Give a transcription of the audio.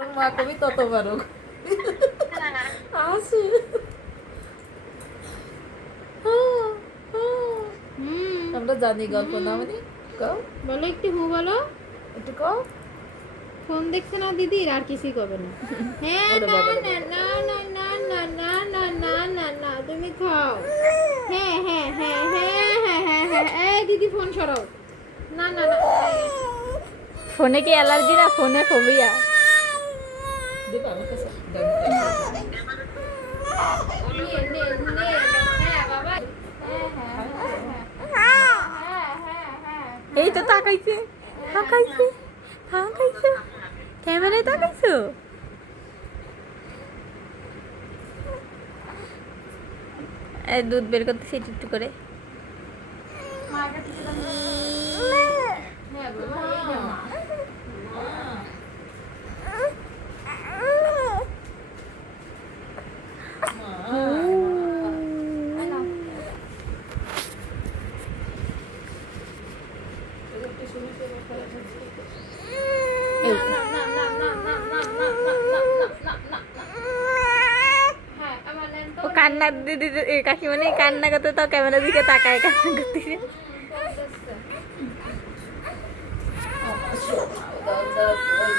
মা কবি তত পারো আসি আমরা জানি গল্প না মানে কও বলো একটু হু বলো। একটু কও ফোন দেখছে না দিদির, আর কিছুই করবে না। হ্যাঁ ওরে না বাবা রে না বাবা। না না না না না না না না না তুমি খাও। হ্যাঁ হ্যাঁ হ্যাঁ হ্যাঁ হ্যাঁ হ্যাঁ হ্যাঁ এই দিদি ফোন সরাও। না না না ফোনে কি অ্যালার্জি না ফোনে ফোবিয়া? দিবা আমার কাছে নে নে নে হ্যাঁ বাবা হ্যাঁ হ্যাঁ হ্যাঁ হ্যাঁ হ্যাঁ হ্যাঁ এই তো তাকাইছে তাকাইছে তাকাইছে ক্যামেরায় তাকাইছো। এই দুধ বের করতেছি একটু একটু করে। হ্যাঁ বাবা এই যে মা। এই, হ্যাঁ আমার নেন তো। ও কান্না দিদি কাকিমণি কান্না করতে তাও ক্যামেরা দিকে তাকায় কান্না করতেছে। দাও